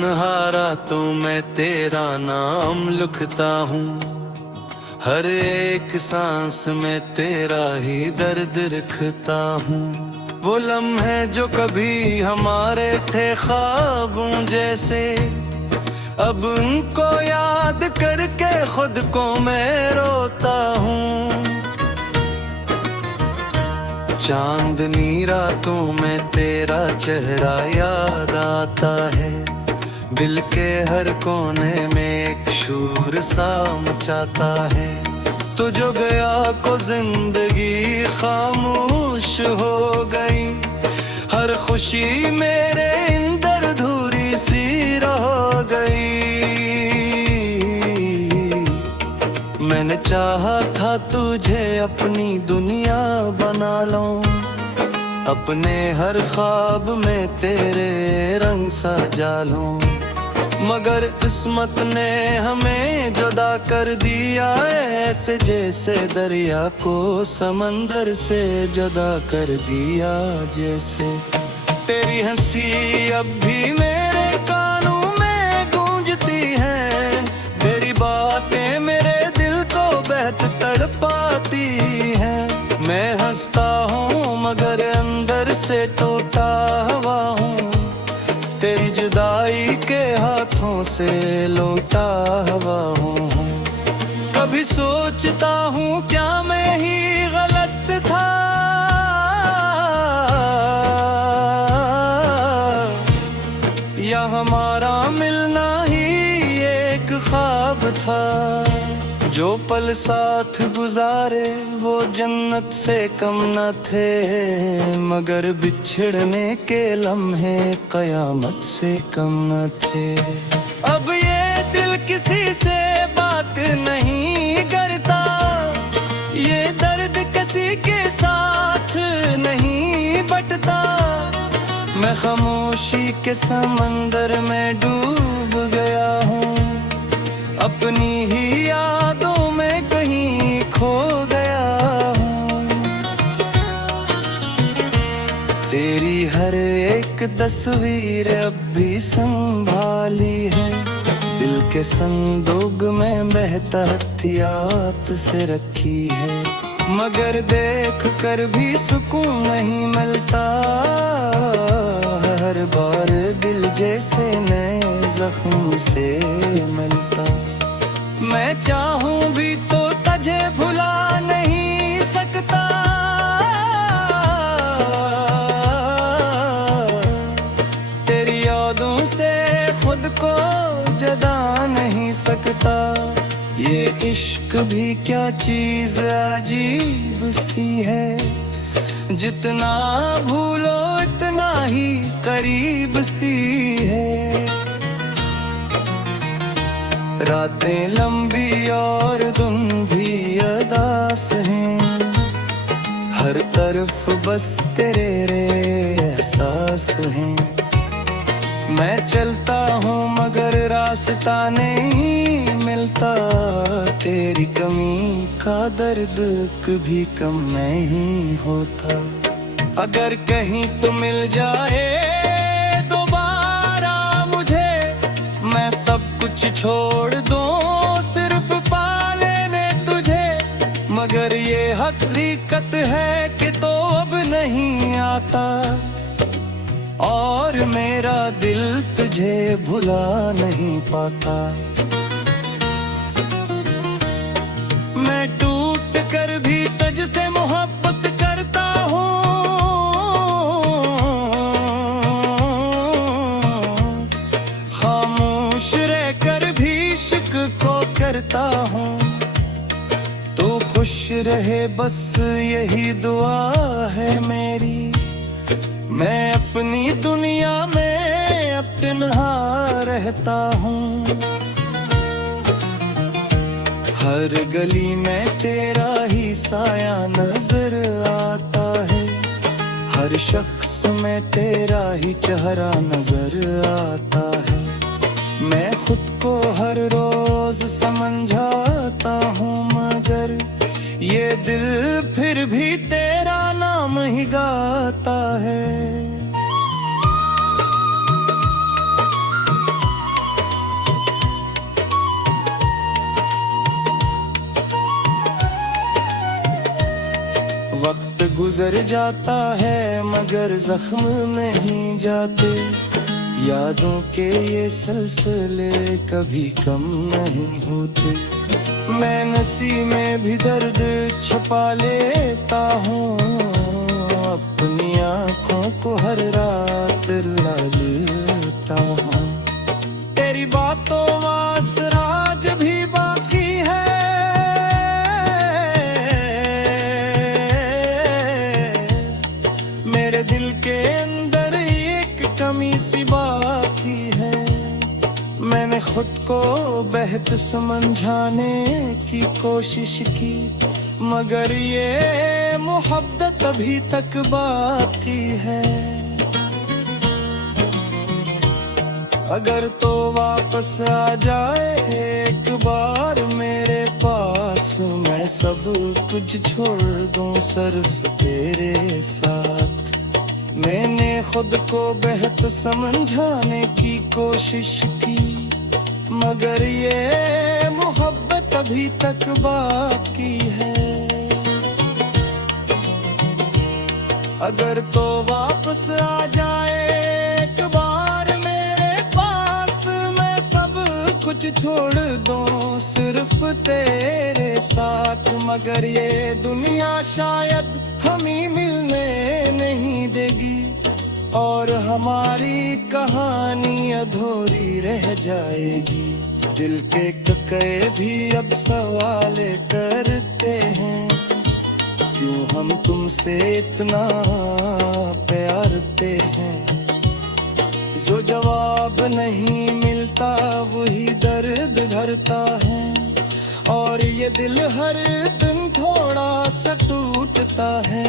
तन्हारा तो मैं तेरा नाम लिखता हूँ, हर एक सांस में तेरा ही दर्द लिखता हूँ। वो लम्हे जो कभी हमारे थे ख्वाबों जैसे, अब उनको याद करके खुद को मैं रोता हूँ। चांदनी रातों में तेरा चेहरा याद आता है, दिल के हर कोने में एक शूर सा मचाता है। तो जो गया को जिंदगी खामोश हो गई, हर खुशी मेरे अंदर अधूरी सी रह गई। मैंने चाहा था तुझे अपनी दुनिया बना लूं, अपने हर ख्वाब में तेरे रंग सजा लूं, मगर किस्मत ने हमें जुदा कर दिया ऐसे जैसे दरिया को समंदर से जुदा कर दिया जैसे। तेरी हंसी अब भी मेरे कानों में गूंजती है, तेरी बातें मेरे दिल को बेहद तड़पाती हैं। मैं हंसता हूँ मगर अंदर से टूटा हुआ हूँ, तेरी जुदाई के हाथों से लौटा हुआ हूँ। कभी सोचता हूँ क्या मैं ही गलत था, या हमारा मिलना ही एक ख्वाब था। जो पल साथ गुजारे वो जन्नत से कम न थे, मगर बिछड़ने के लम्हे कयामत से कम न थे। अब ये दिल किसी से बात नहीं करता, ये दर्द किसी के साथ नहीं बटता। मैं खामोशी के समंदर में डूब गया हूँ, अपनी ही यादों में कहीं खो गया हूँ। तेरी हर एक तस्वीर अब भी संभाली है, दिल के संदूक में बहतियात से रखी है, मगर देख कर भी सुकून नहीं मिलता। हर बार दिल जैसे नए जख्म से मिलता। मैं चाहूं भी तो तुझे भुला नहीं सकता, तेरी यादों से खुद को जुदा नहीं सकता। ये इश्क भी क्या चीज अजीब सी है, जितना भूलो इतना ही करीब सी है। रातें लंबी और दिन भी अदास हैं, हर तरफ बस तेरे एहसास हैं। मैं चलता हूँ मगर रास्ता नहीं मिलता, तेरी कमी का दर्द कभी कम नहीं होता। अगर कहीं तो मिल जाए दोबारा मुझे, मैं सब कुछ छोड़ दूं सिर्फ पा लेने तुझे, मगर ये हकीकत है कि तो अब नहीं आता, और मेरा दिल तुझे भुला नहीं पाता। मैं टूट कर भी तुझसे मोहब्बत करता हूँ, खामोश रहकर भी इश्क को करता हूँ। तू खुश रहे बस यही दुआ है मेरी, मैं अपनी दुनिया में अब तन्हा रहता हूँ। हर गली में तेरा ही साया नजर आता है, हर शख्स में तेरा ही चेहरा नजर आता है। मैं खुद को हर रोज समझाता हूँ, मगर ये दिल फिर भी तेरा नाम ही गाता है। वक्त गुजर जाता है मगर जख्म नहीं जाते, यादों के ये सिलसिले कभी कम नहीं होते। मैं नसी में भी दर्द छुपा लेता हूँ, अपनी आँखों को हर रात लाता हूँ। तेरी बातों वास राज भी बाकी है, मेरे दिल के अंदर एक कमी सी बाकी है। मैंने खुद को बेहतर समझाने की कोशिश की, मगर ये मोहब्बत अभी तक बाकी है। अगर तो वापस आ जाए एक बार मेरे पास, मैं सब कुछ छोड़ दूं सिर्फ तेरे साथ। मैंने खुद को बेहतर समझाने की कोशिश की, मगर ये मोहब्बत अभी तक बाकी है। अगर तो वापस आ जाए एक बार मेरे पास, मैं सब कुछ छोड़ दूं सिर्फ तेरे साथ। मगर ये दुनिया शायद हमें मिलने नहीं देगी, और हमारी कहानी अधूरी रह जाएगी। दिल के कके भी अब सवाल करते हैं, क्यों हम तुमसे इतना प्यारते हैं। जो जवाब नहीं मिलता वही दर्द भरता है, और ये दिल हर दिन थोड़ा सा टूटता है।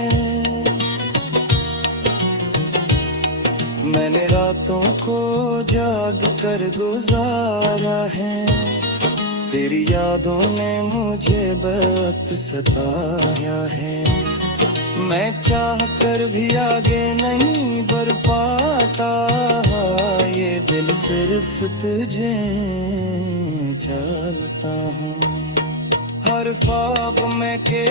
मैंने रातों को जाग कर गुजारा है, तेरी यादों ने मुझे बहुत सताया है। मैं चाह कर भी आगे नहीं बढ़ पाता, ये दिल सिर्फ तुझे चाहता हूँ। हर ख्वाब में के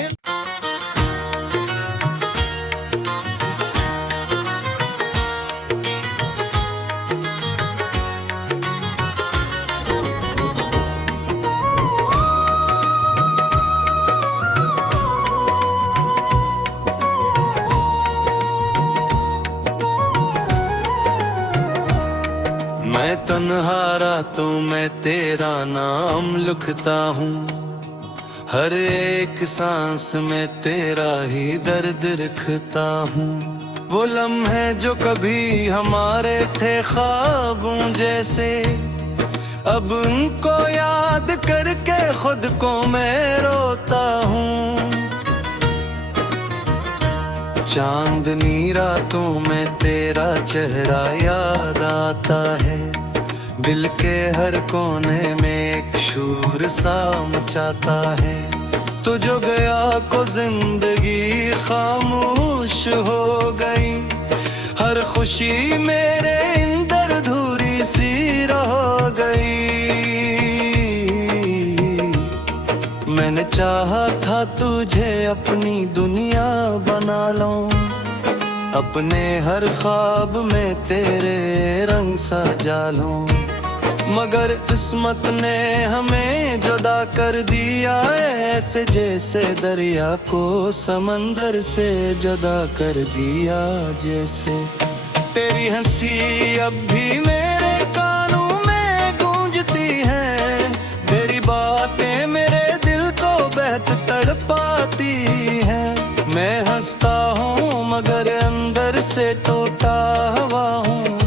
मैं तन्हा रातों में तेरा नाम लिखता हूँ, हर एक सांस में तेरा ही दर्द लिखता हूँ। वो लम्हे जो कभी हमारे थे ख्वाबों जैसे, अब उनको याद करके खुद को मैं रोता हूँ। चांदनी रातों में तेरा चेहरा याद आता है, दिल के हर कोने में एक शूर सा मचाता है। तो जो गया को जिंदगी खामोश हो गई, हर खुशी मेरे अंदर धूरी सी रह गई। मैंने चाहा था तुझे अपनी दुनिया बना लूं, अपने हर ख्वाब में तेरे रंग सजा लूं, मगर किस्मत ने हमें जुदा कर दिया ऐसे, जैसे दरिया को समंदर से जुदा कर दिया जैसे। तेरी हंसी अब भी मेरे कानों में गूंजती है, तेरी बातें मेरे दिल को बेहद तड़पाती है। मैं हंसता हूँ मगर अंदर से टूटा हुआ हूँ,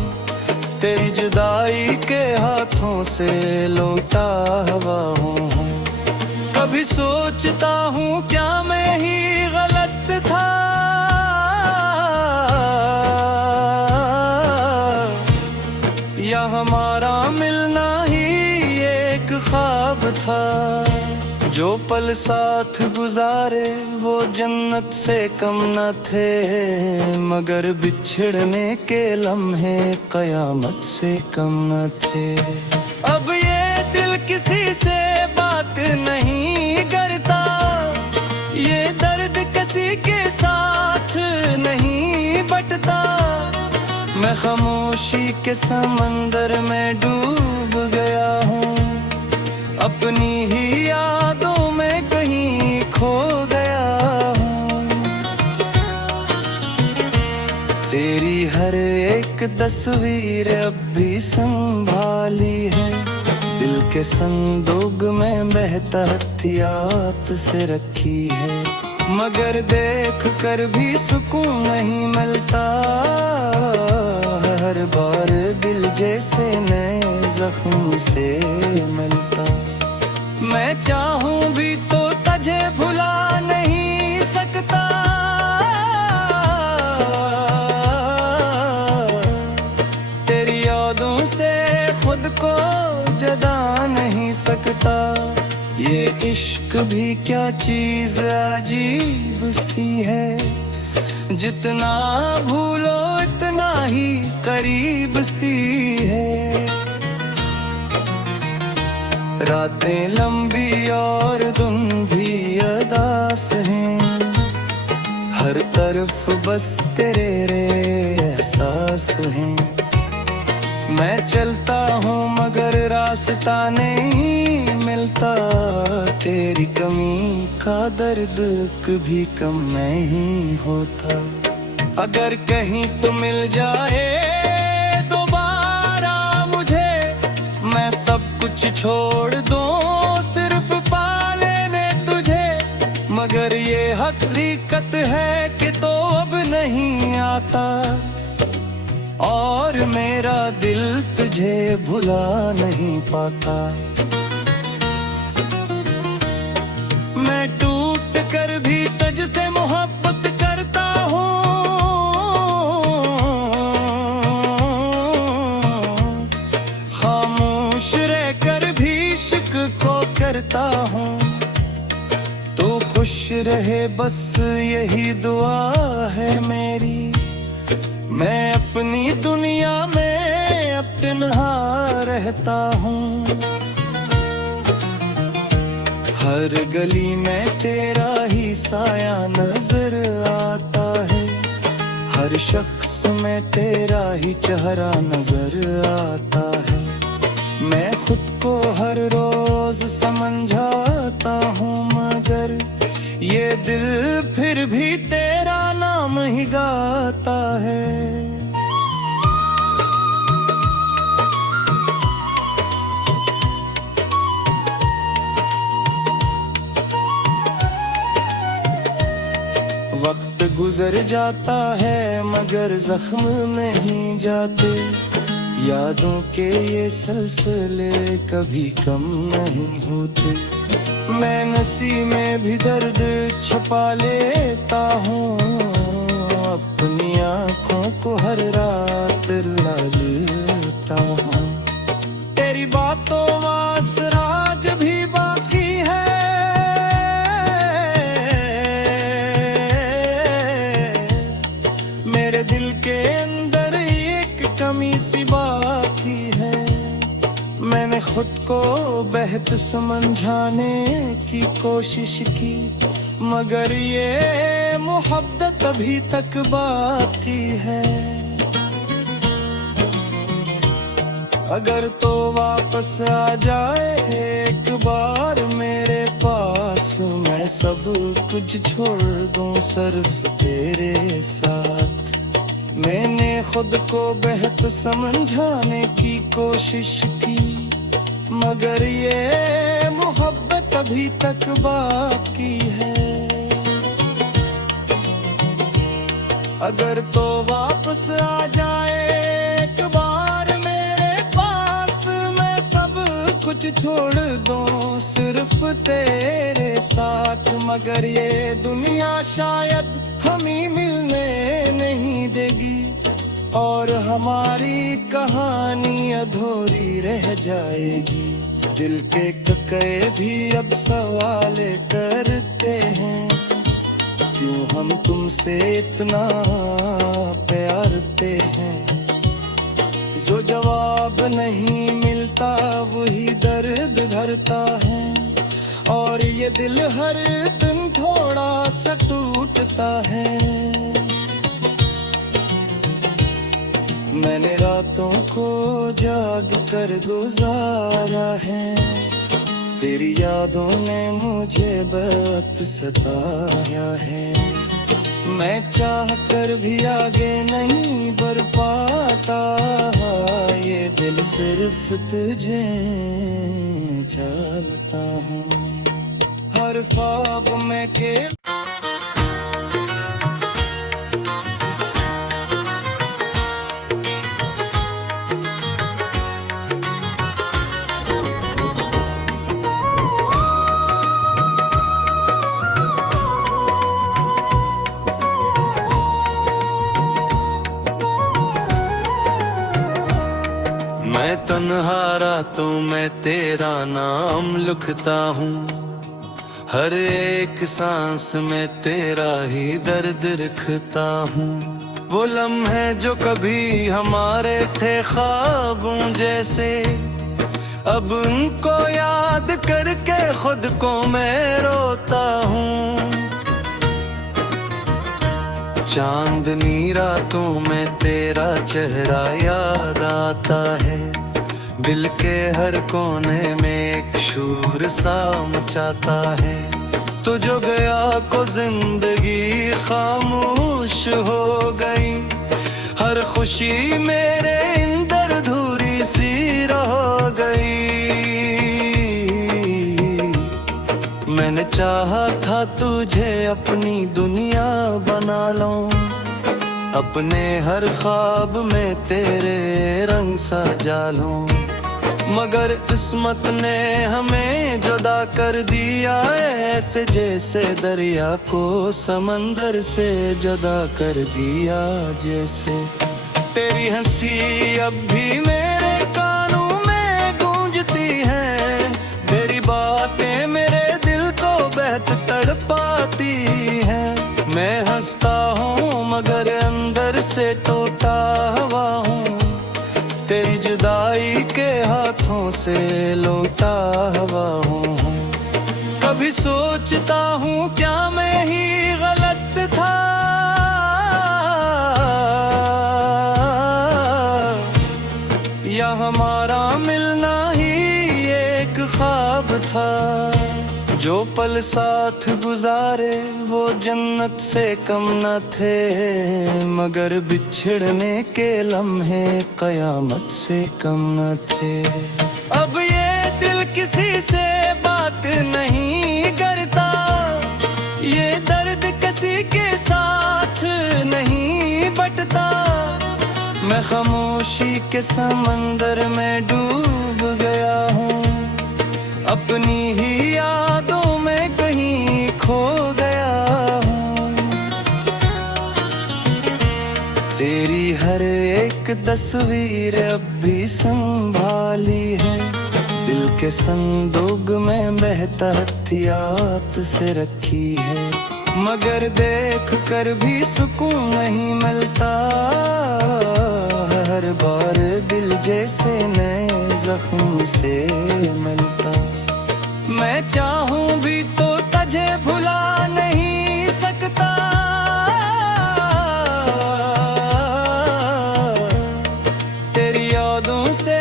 तेरी जुदाई के हाथों से लौटा हुआ हूँ। कभी सोचता हूँ क्या मैं ही गलत था, या हमारा मिलना ही एक ख्वाब था। जो पल साथ गुजारे वो जन्नत से कम न थे, मगर बिछड़ने के लम्हे कयामत से कम न थे। अब ये दिल किसी से बात नहीं करता, ये दर्द किसी के साथ मैं खामोशी के समंदर में डूब गया हूँ, अपनी ही यादों में कहीं खो गया हूँ। तेरी हर एक तस्वीर अब भी संभाली है, दिल के संदूक में बेहतियात से रखी है। मगर देख कर भी सुकून नहीं मिलता, हर बार दिल जैसे नए जख्म से मिलता। मैं चाहूं भी तो तुझे भुला नहीं सकता, तेरी यादों से खुद को जगा नहीं सकता। ये इश्क भी क्या चीज अजीब सी है, जितना भूलो इतना ही करीब सी है। रातें लंबी और दिन भी अदास हैं, हर तरफ बस तेरे एहसास हैं। मैं चलता हूँ मगर रास्ता नहीं मिलता, तेरी कमी का दर्द कभी कम नहीं होता। अगर कहीं तो मिल जाए दोबारा मुझे, मैं सब कुछ छोड़ दूँ सिर्फ पा लेने तुझे। मगर ये हकीकत है कि तो अब नहीं आता, और मेरा दिल तुझे भुला नहीं पाता। मैं टूट कर भी तुझसे मोहब्बत करता हूँ, खामोश रहकर भी इश्क को करता हूँ। तू खुश रहे बस यही दुआ है मेरी, मैं अपनी दुनिया में अब तन्हा रहता हूँ। हर गली में तेरा ही साया नजर आता है, हर शख्स में तेरा ही चेहरा नजर आता है। मैं खुद को हर रोज समझाता हूँ, मगर ये दिल फिर भी तेरा नाम ही गाता है। वक्त गुजर जाता है मगर जख्म नहीं जाते, यादों के ये सिलसिले कभी कम नहीं होते। मैं नसीब में भी दर्द छुपा लेता हूँ, अपनी आँखों को हर रात ला लेता हूँ। तेरी बातों वास राज भी बाकी है, मेरे दिल के अंदर एक कमी सी बाकी है। मैंने खुद को बेहतर समझाने की कोशिश की, मगर ये मोहब्बत अभी तक बाकी है। अगर तो वापस आ जाए एक बार मेरे पास, मैं सब कुछ छोड़ दूं सिर्फ तेरे साथ। मैंने खुद को बेहतर समझाने की कोशिश की, मगर ये मोहब्बत अभी तक बाकी है। अगर तो वापस आ जाए एक बार मेरे पास, मैं सब कुछ छोड़ दूं सिर्फ तेरे साथ। मगर ये दुनिया शायद हमें मिलने नहीं देगी, और हमारी कहानी अधूरी रह जाएगी। दिल के कके भी अब सवाल करते हैं, क्यों हम तुमसे इतना प्यारते हैं। जो जवाब नहीं मिलता वही दर्द धरता है, और ये दिल हर दिन थोड़ा सा टूटता है। मैंने रातों को जाग कर गुजारा है, तेरी यादों ने मुझे बहुत सताया है। मैं चाह कर भी आगे नहीं बढ़ पाता, ये दिल सिर्फ तुझे चाहता हूँ। हर ख्वाब में के मैं तन्हा रातों में तेरा नाम लिखता हूँ, हर एक सांस में तेरा ही दर्द लिखता हूँ। वो लम्हे जो कभी हमारे थे ख्वाबों जैसे, अब उनको याद करके खुद को मैं रोता हूँ। चांदनी रातों में तेरा चेहरा याद आता है, दिल के हर कोने में एक शूर सा मचाता है। तो जो गया को जिंदगी खामोश हो गई, हर खुशी मेरे अंदर धूरी सी रह गई। मैंने चाहा था तुझे अपनी दुनिया बना लूं, अपने हर ख्वाब में तेरे रंग सजा लूं, मगर किस्मत ने हमें जुदा कर दिया, ऐसे जैसे दरिया को समंदर से जुदा कर दिया जैसे। तेरी हंसी अब भी मेरे कानों में गूंजती है, तेरी बातें मेरे दिल को बेहद तड़पाती हैं। मैं हंसता हूँ मगर अंदर से टूटा हुआ हूँ, तेरी जुदाई के हाथों से लौटा हुआ हूँ। कभी सोचता हूँ क्या मैं ही गलत था, या हमारा मिलना ही एक ख्वाब था। जो पल साथ गुजारे वो जन्नत से कम न थे, मगर बिछड़ने के लम्हे कयामत से कम न थे। अब ये दिल किसी से बात नहीं करता, ये दर्द किसी के साथ नहीं बटता। मैं खामोशी के समंदर में डूब गया हूँ, अपनी ही यादों में कहीं खो गया हूँ। तेरी हर एक तस्वीर अब भी संभाली है, दिल के संदूक में बहताहतियात से रखी है, मगर देख कर भी सुकून नहीं मिलता। हर बार दिल जैसे नए जख्म से मिलता। मैं चाहूं भी तो तुझे भुला नहीं सकता, तेरी यादों से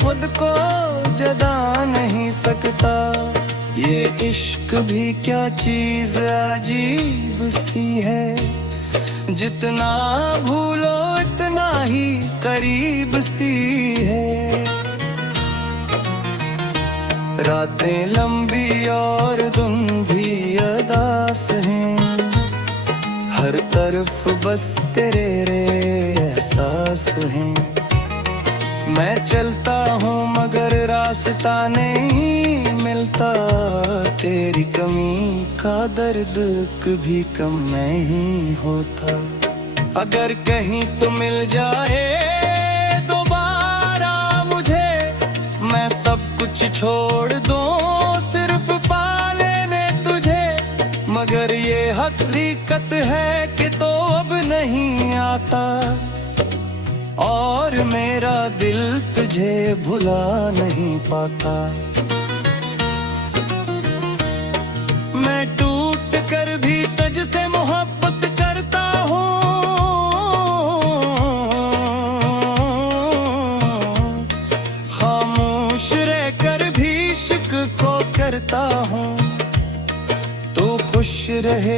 खुद को जुदा नहीं सकता। ये इश्क भी क्या चीज अजीब सी है, जितना भूलो इतना ही करीब सी है। रातें लंबी और दिन भी अदास हैं, हर तरफ बस तेरे एहसास हैं। मैं चलता हूँ मगर रास्ता नहीं मिलता, तेरी कमी का दर्द कभी कम नहीं होता। अगर कहीं तो मिल जाए दोबारा मुझे, मैं सब कुछ छोड़ दूँ सिर्फ पा लेने तुझे, मगर ये हकीकत है कि तो अब नहीं आता, और मेरा दिल तुझे भुला नहीं पाता। मैं टूट कर भी तुझसे मोहब्बत करता हूँ,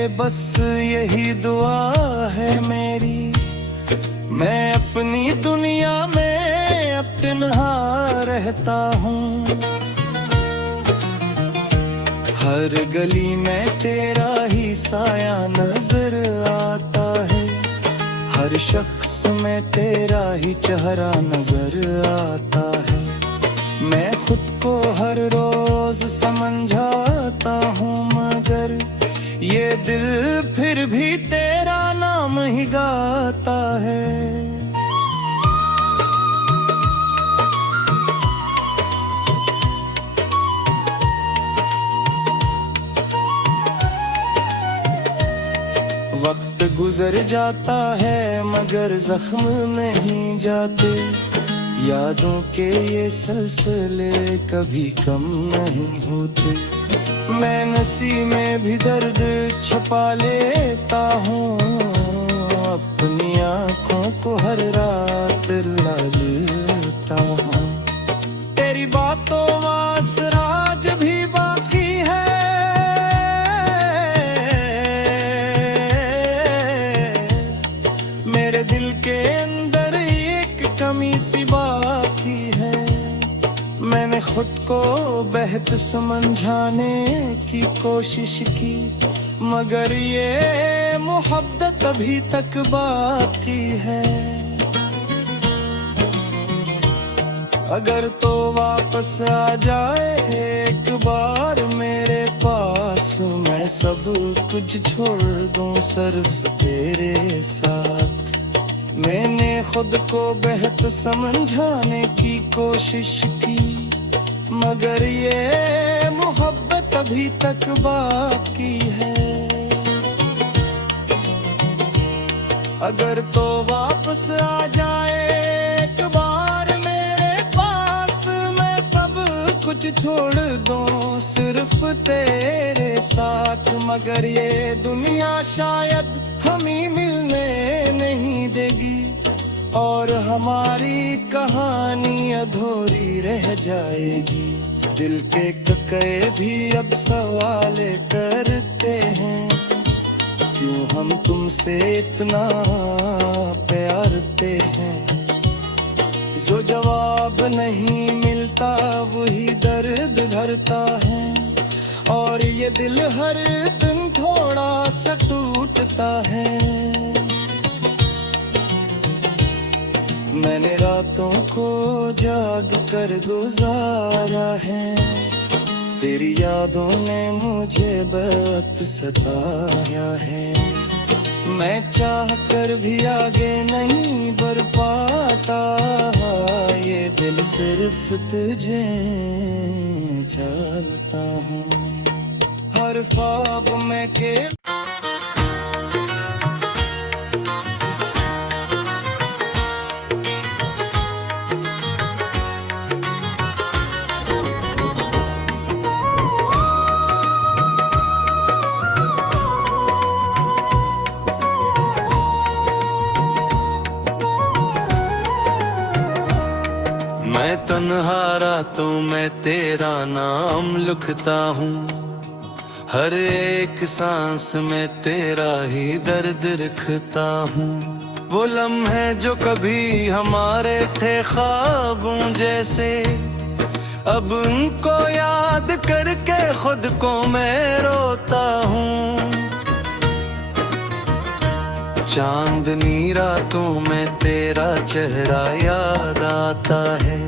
बस यही दुआ है मेरी, मैं अपनी दुनिया में अब तन्हा रहता हूँ। हर गली में तेरा ही साया नजर आता है, हर शख्स में तेरा ही चेहरा नजर आता है। मैं खुद को हर रोज समझाता हूँ, मगर ये दिल फिर भी तेरा नाम ही गाता है। वक्त गुजर जाता है मगर जख्म नहीं जाते, यादों के ये सिलसिले कभी कम नहीं होते। मैं नसी में भी दर्द छुपा लेता हूँ, अपनी आँखों को हर रात ला लेता हूँ। तेरी बातों वास राज भी बाकी है, मेरे दिल के अंदर एक कमी सी बाकी है। मैंने खुद को बेहतर समझाने की कोशिश की, मगर ये मोहब्बत अभी तक बाकी है। अगर तो वापस आ जाए एक बार मेरे पास, मैं सब कुछ छोड़ दूं सिर्फ तेरे साथ। मैंने खुद को बेहतर समझाने की कोशिश की, मगर ये मोहब्बत अभी तक बाकी है। अगर तो वापस आ जाए एक बार मेरे पास, मैं सब कुछ छोड़ दूं सिर्फ तेरे साथ। मगर ये दुनिया शायद हमें मिलने नहीं देगी, और हमारी कहानी अधूरी रह जाएगी। दिल के कके भी अब सवाल करते हैं, क्यों हम तुमसे इतना प्यारते हैं। जो जवाब नहीं मिलता वही दर्द भरता है, और ये दिल हर दिन थोड़ा सा टूटता है। मैंने रातों को जाग कर गुजारा है, तेरी यादों ने मुझे बहुत सताया है। मैं चाह कर भी आगे नहीं बढ़ पाता, ये दिल सिर्फ तुझे चाहता हूँ। हर ख्वाब में के मैं तन्हा रातों में तेरा नाम लिखता हूँ, हर एक सांस में तेरा ही दर्द रखता हूँ। वो लम्हे जो कभी हमारे थे ख्वाबों जैसे, अब उनको याद करके खुद को मैं रोता हूँ। चांदनी रातों में तेरा चेहरा याद आता है,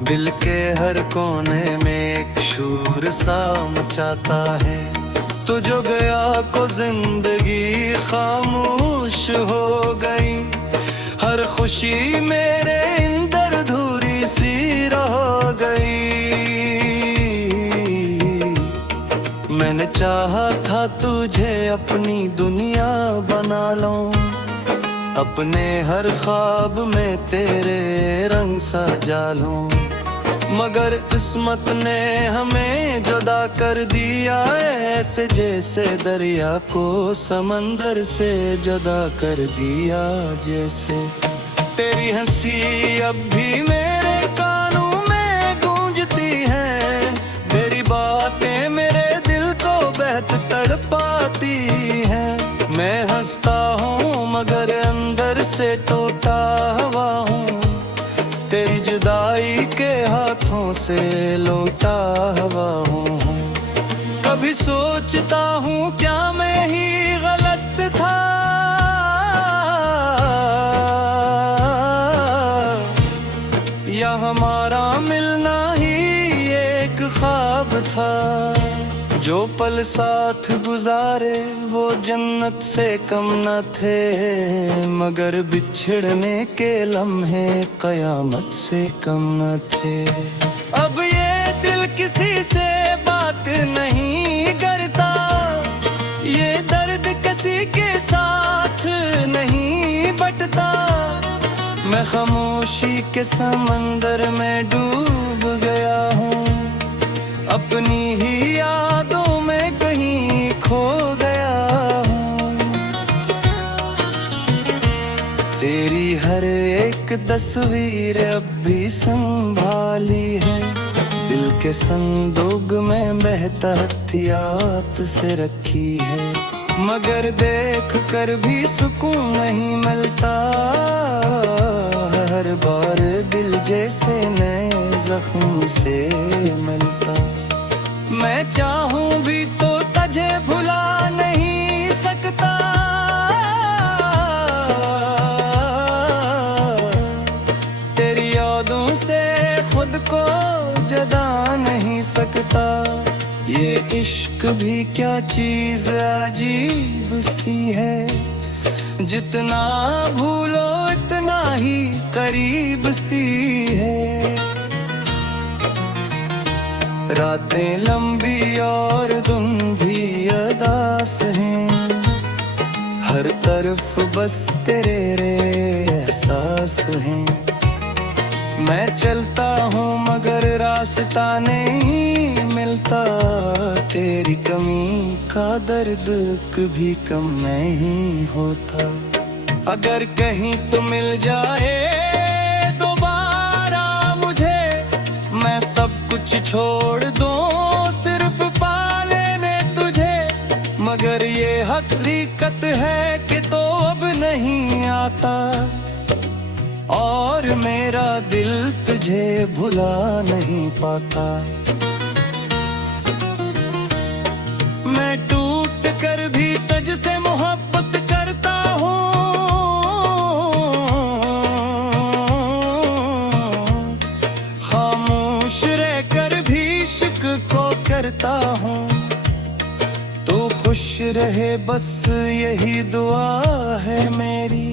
दिल के हर कोने में एक शूर सा मचाता है। तो जो गया को जिंदगी खामोश हो गई, हर खुशी मेरे अंदर धूरी सी रह गई। मैंने चाहा था तुझे अपनी दुनिया बना लूं, अपने हर ख्वाब में तेरे रंग सजा लूं, मगर किस्मत ने हमें जुदा कर दिया ऐसे जैसे दरिया को समंदर से जुदा कर दिया जैसे। तेरी हंसी अब भी मेरे कानों में गूंजती है, तेरी बातें मेरे दिल को बेहद तड़पाती हंसता हूँ मगर अंदर से टूटा हुआ हूँ, तेरी जुदाई के हाथों से लौटा हुआ हूँ। कभी सोचता हूँ क्या मैं ही गलत था, या हमारा मिलना ही एक ख्वाब था। जो पल साथ गुजारे वो जन्नत से कम न थे, मगर बिछड़ने के लम्हे कयामत से कम न थे। अब ये दिल किसी से बात नहीं करता, ये दर्द किसी के साथ नहीं बटता। मैं खामोशी के समंदर में डूब गया हूँ, अपनी ही यादों में कहीं खो गया हूँ। तेरी हर एक तस्वीर अब भी संभाली है, दिल के संदूक में बेहतियात से रखी है। मगर देख कर भी सुकून नहीं मिलता, हर बार दिल जैसे नए जख्म से मिलता। मैं चाहूं भी तो तुझे भुला नहीं सकता, तेरी यादों से खुद को जुदा नहीं सकता। ये इश्क भी क्या चीज अजीब सी है, जितना भूलो इतना ही करीब सी है। रातें लंबी और दिन भी अदास हैं, हर तरफ बस तेरे एहसास हैं। मैं चलता हूँ मगर रास्ता नहीं मिलता, तेरी कमी का दर्द कभी कम नहीं होता। अगर कहीं तो मिल जाए दोबारा मुझे, मैं सब कुछ छोड़ दूं सिर्फ पा लेने तुझे। मगर ये हकीकत है कि तो अब नहीं आता, और मेरा दिल तुझे भुला नहीं पाता। मैं टूट कर भी तुझसे मोहब्बत करता हूँ, खामोश रहकर भी इश्क को करता हूँ। तू खुश रहे बस यही दुआ है मेरी,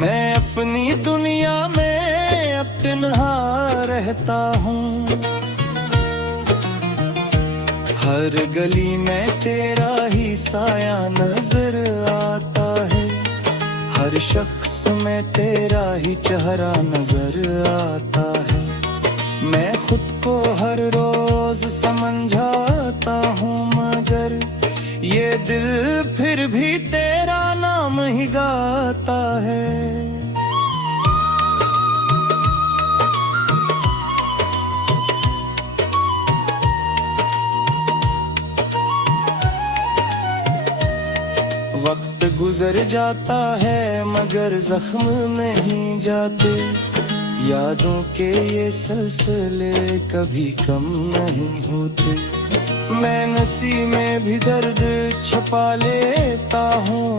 मैं अपनी दुनिया में अब तन्हा रहता हूँ। हर गली में तेरा ही साया नजर आता है, हर शख्स में तेरा ही चेहरा नजर आता है। मैं खुद को हर रोज समझाता हूँ मगर ये दिल फिर भी तेरा नाम ही गाता है। वक्त गुजर जाता है मगर जख्म नहीं जाते, यादों के ये सिलसिले कभी कम नहीं होते। मैं नसी में भी दर्द छुपा लेता हूँ,